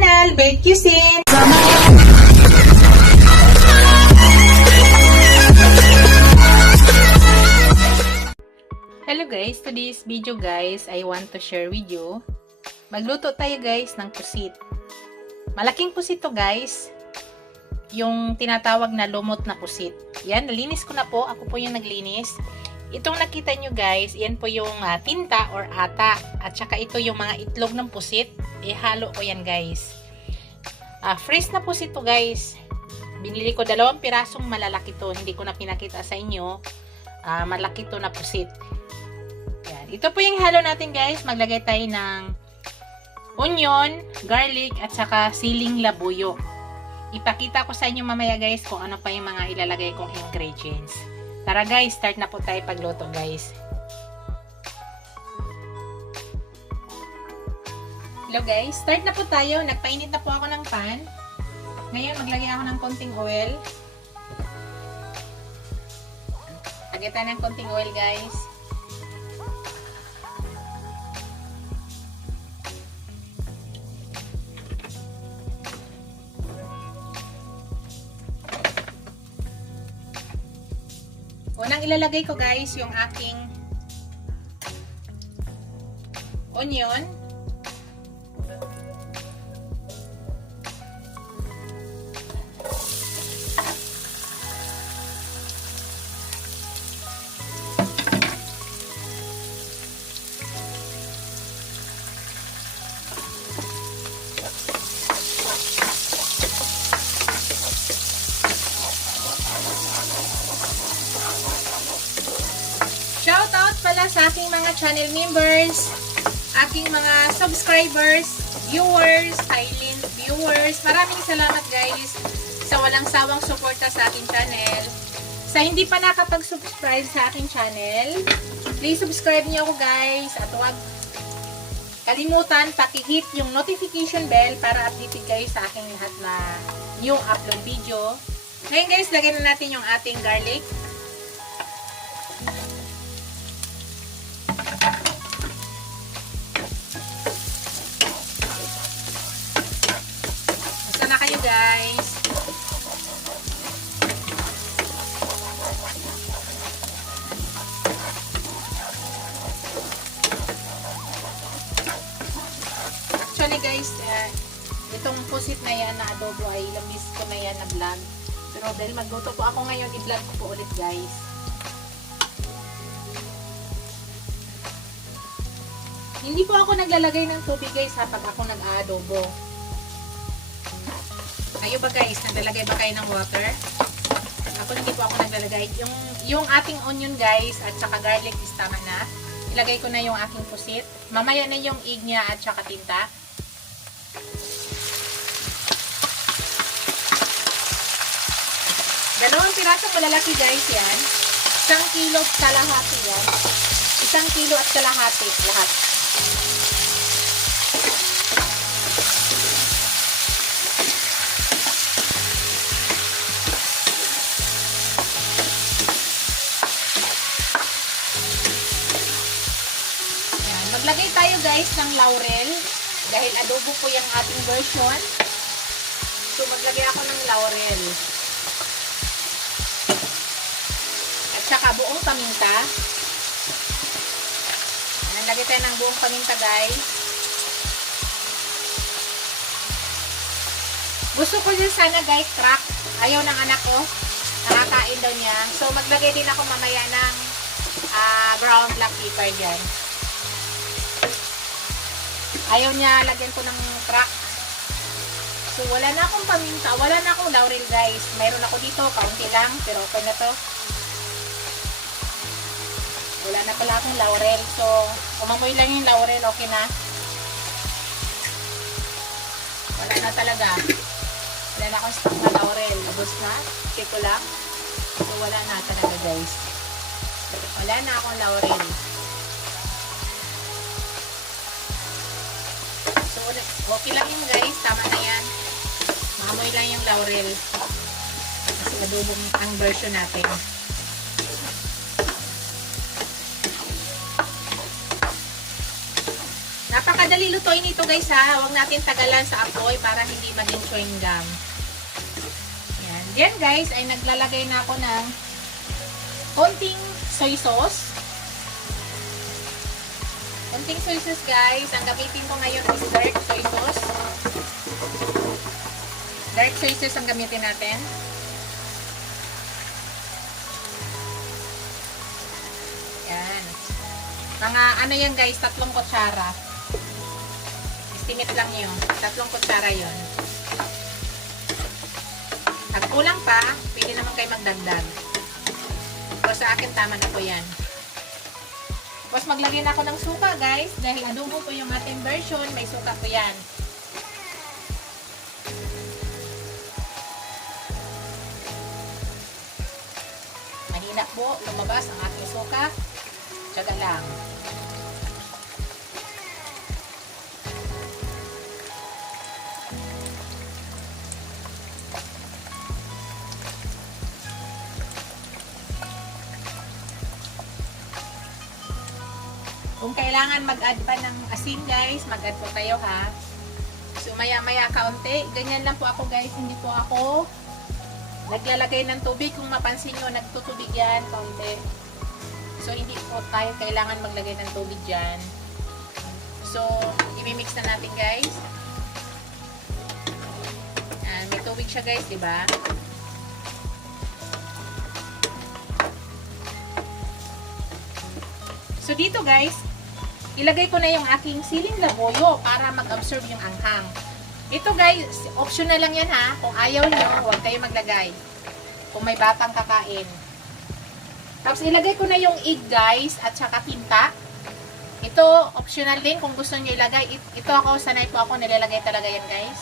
channel, Bake Cuisine! Hello guys, today's video guys, I want to share with you. Magluto tayo guys ng pusit. Malaking pusit to guys. Yung tinatawag na lumot na pusit. Yan, nalinis ko na po. Ako po yung naglinis. Itong nakita nyo guys, yan po yung tinta or ata. At saka ito yung mga itlog ng pusit. Ihalo ko yan guys. Fresh na pusit to guys. Binili ko 2 pirasong malalaki to. Hindi ko na pinakita sa inyo. Malaki to na pusit. Yan. Ito po yung halo natin guys. Maglagay tayo ng onion, garlic, at saka siling labuyo. Ipakita ko sa inyo mamaya guys kung ano pa yung mga ilalagay kong ingredients. Tara guys, start na po tayo pagluto guys. Hello guys, start na po tayo. Nagpainit na po ako ng pan. Ngayon maglagay ako ng konting oil. Lagyan tayo ng konting oil guys. Unang ilalagay ko guys yung aking onion. Shoutout pala sa aking mga channel members, aking mga subscribers, viewers, silent viewers. Maraming salamat guys sa walang sawang suporta sa aking channel. Sa hindi pa nakapag-subscribe sa aking channel, please subscribe niyo ako guys. At huwag kalimutan paki-hit yung notification bell para updated kayo sa aking lahat na new upload video. Ngayon guys, lagyan na natin yung ating garlic. Guys, actually guys, itong pusit na yan na adobo ay lamis ko na yan na vlog, pero dahil magluto po ako ngayon, i-vlog ko po ulit guys. Hindi po ako naglalagay ng tubig guys pag ako nag-adobo. Kayo ba guys, naglalagay ba kayo ng water? Ako hindi po ako naglalagay. Yung ating onion guys, at saka garlic is tama na. Ilagay ko na yung aking pusit. Mamaya na yung egg niya at saka tinta. Dalawang pirasong malalaki guys yan. 1 kilo at kalahati yan. 1 kilo at kalahati lahat. Maglagay tayo guys ng laurel dahil adobo po yung ating version. So maglagay ako ng laurel. At saka buong paminta. Nalagay tayo ng buong paminta guys. Gusto ko din sana guys crack. Ayaw ng anak ko. Nakakain daw niya. So maglagay din ako mamaya ng brown black pepper dyan. Ayaw niya lagyan ko ng crack. So, wala na akong paminta. Wala na akong laurel, guys. Mayroon ako dito. Kaunti lang. Pero okay na to. Wala na pala akong laurel. So, umamoy lang yung laurel. Okay na. Wala na talaga. Wala na akong stock na laurel. Ubus na. Check ko lang. So, wala na talaga, guys. Wala na akong laurel. Okay lang yun guys, tama na yan. Maamoy lang yung laurel. Kasi adobong ang version natin. Napakadali madali lutuin ito guys ha. Huwag natin tagalan sa apoy para hindi maging chewing gum. Yan. Diyan guys ay naglalagay na ako ng konting soy sauce. Konting soy sauce guys. Ang gamitin ko ngayon is dark soy sauce. Dark soy sauce ang gamitin natin. Yan. Mga ano yan guys, 3 kutsara. Estimate lang yun. 3 kutsara yun. At kulang pa, pwede naman kayo magdagdag. Pero sa akin, tama na po yan. Tapos maglagay na ako ng suka guys. Dahil adobo po yung ating version, may suka po yan. Mahina po, lumabas ang ating suka. Tiyaga lang. Kung kailangan mag-add pa ng asin guys, mag-add po tayo ha. So maya-maya kaunti. Ganyan lang po ako guys, hindi po ako naglalagay ng tubig. Kung mapansin nyo, nagtutubig yan kaunti. So hindi po tayo kailangan maglagay ng tubig dyan. So i-mix na natin guys. May tubig siya guys, diba? So dito guys, ilagay ko na yung aking siling labuyo para mag-absorb yung anghang. Ito guys, optional lang yan ha. Kung ayaw nyo, huwag kayo maglagay. Kung may batang kakain. Tapos ilagay ko na yung egg guys at saka tinta. Ito, optional din kung gusto nyo ilagay. Ito ako, sanay po ako, nilalagay talaga yan guys.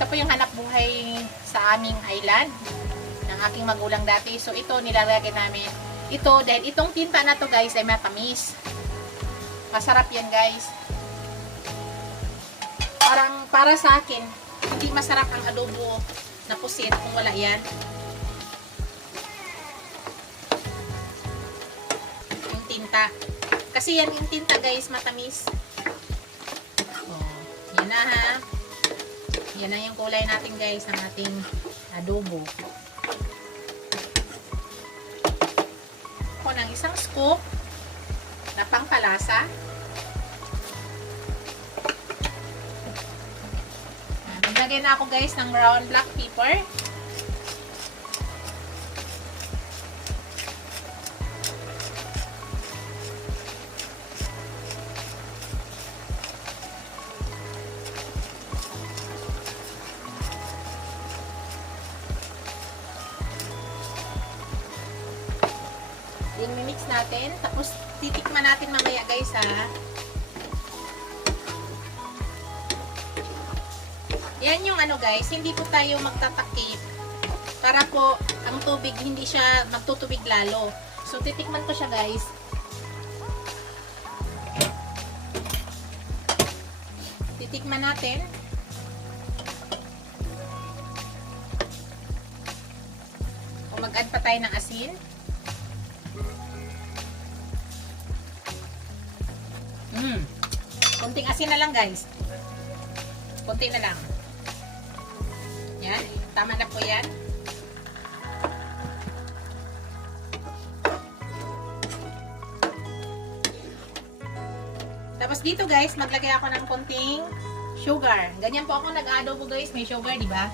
Ito po yung hanap buhay sa aming island ng aking magulang dati. So ito, nilalagay namin. Ito, dahil itong tinta na to guys ay matamis. Masarap yan guys. Parang para sa akin, hindi masarap ang adobo na pusit kung wala yan. Yung tinta. Kasi yan yung tinta guys, matamis. Oh, yan na ha. Yan na yung kulay natin guys ng ating adobo. Ako ng isang scoop na pangpalasa. Maglagay na ako guys ng ground black pepper. I-mix natin. Tapos titikman natin mamaya guys ha. Yan yung ano guys, hindi po tayo magtatakip para po ang tubig hindi siya magtutubig lalo. So titikman ko siya guys. Titikman natin. Kung mag-add pa tayo ng asin. Kunting asin na lang guys. Kunti na lang. Yan, tama na po yan. Tapos dito guys, maglagay ako ng konting sugar. Ganyan po ako nag-adobo guys, may sugar, di ba?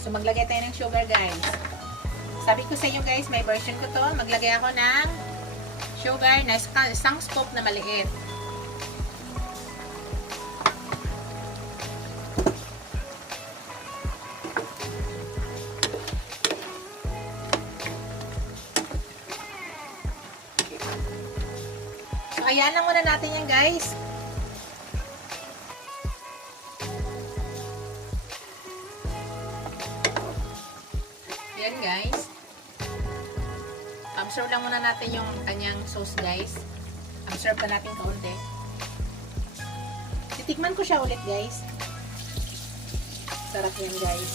So maglagay tayo ng sugar guys. Sabi ko sa inyo guys, may version ko to. Maglagay ako ng sugar na isang scoop na maliit. Ayan lang muna natin yan guys. Yan guys. Absorb lang muna natin yung kanyang sauce guys. Absorb pa natin kaunti. Titikman ko siya ulit guys. Sarap yan guys.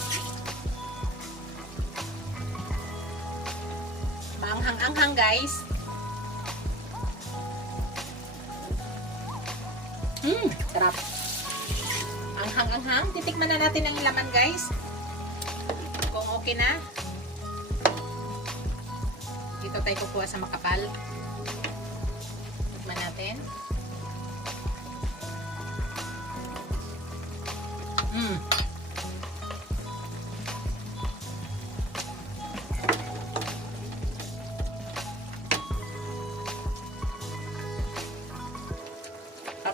Maanghang-anghang guys. Sarap. Anghang-anghang. Titikman na natin ang laman, guys. Kung okay na. Dito tayo kukuha sa makapal. Tikman natin.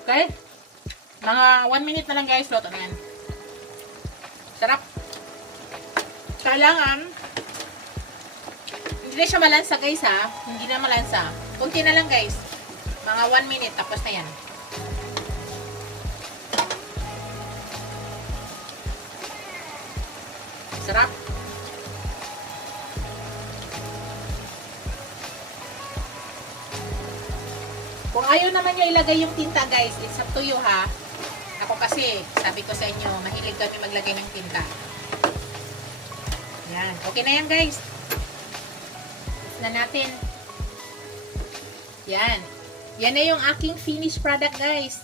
Okay. Mga 1 minute na lang, guys. Luto na yan. Sarap. Kailangan hindi na siya malansa, guys, ha. Hindi na malansa. Kunti na lang, guys. Mga 1 minute. Tapos na yan. Sarap. Kung ayaw naman nyo ilagay yung tinta, guys, it's up to you, ha. Ako kasi, sabi ko sa inyo, mahilig kami maglagay ng tinta. Yan. Okay na yan, guys. Tapos na natin. Yan. Yan na yung aking finished product, guys.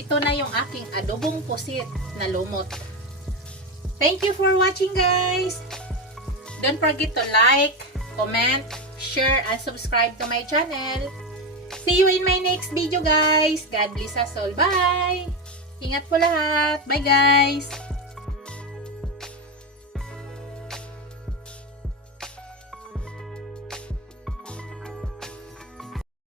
Ito na yung aking adobong pusit na lumot. Thank you for watching, guys. Don't forget to like, comment, share, and subscribe to my channel. See you in my next video, guys. God bless us all. Bye! Ingat po lahat. Bye, guys!